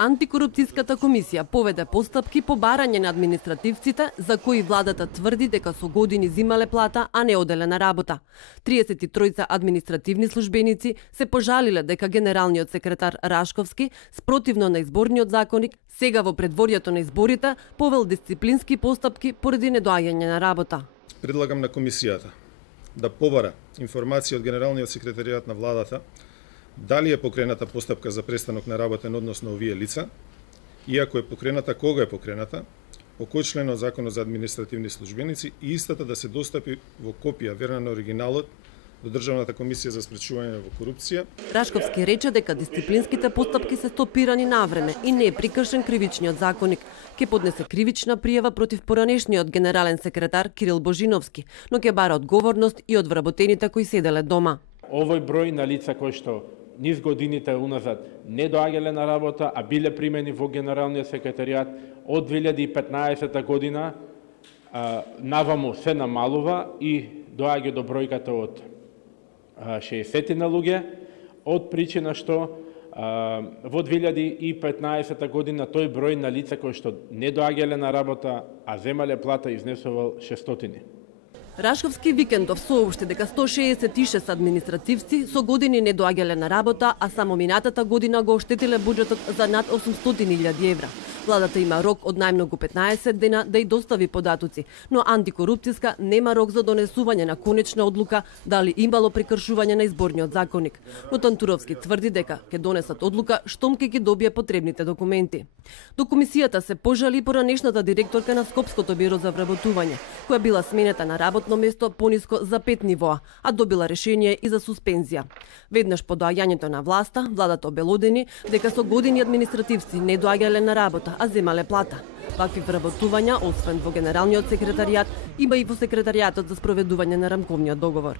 Антикорупцијската комисија поведе постапки по барање на административците за кои владата тврди дека со години зимале плата, а не оделена работа. 33 административни службеници се пожалиле дека генералниот секретар Рашковски, спротивно на изборниот законник, сега во предворието на изборите повел дисциплински постапки поради недоаѓање на работа. Предлагам на комисијата да побара информација од генералниот секретаријат на владата дали е покрената постапка за престанок на работа односно овие лица, и ако е покрената, кога е покрената, по кој член од Законот за административни службеници и истата да се достапи во копија верна на оригиналот до Државната комисија за спречување во корупција. Рашковски рече дека дисциплинските постапки се стопирани навреме и не е прикршен кривичниот законник. Ке поднесе кривична пријава против поранешниот генерален секретар Кирил Божиновски, но ќе бара одговорност и од вработените кои седеле дома. Овој број на лица кои што низ годините уназад не доаѓале на работа, а биле примени во Генералниот секретаријат од 2015 година наваму се намалува и доаѓа до бројката од 60 на луѓе, од причина што во 2015 година тој број на лица кои што не доаѓале на работа, а земале плата изнесувал 600. Рашковски викендов соопшти дека 166 административци со години не доаѓале на работа, а само минатата година го оштетиле буџетот за над 800.000 евра. Владата има рок од најмногу 15 дена да ја достави податоци, но антикорупцијска нема рок за донесување на конечна одлука дали имало прекршување на изборниот законник. Но Тантуровски тврди дека ќе донесат одлука штом ќе ги добие потребните документи. До комисијата се пожали поранешната директорка на Скопското биро за вработување, која била сменета на работно место пониско за 5 нивоа, а добила решение и за суспензија. Веднаш по доаѓањето на власта, владата обелодени дека со години административци не доаѓале на работа, а земале плата. Вакви вработувања, освен во Генералниот секретаријат, има и во Секретаријатот за спроведување на рамковниот договор.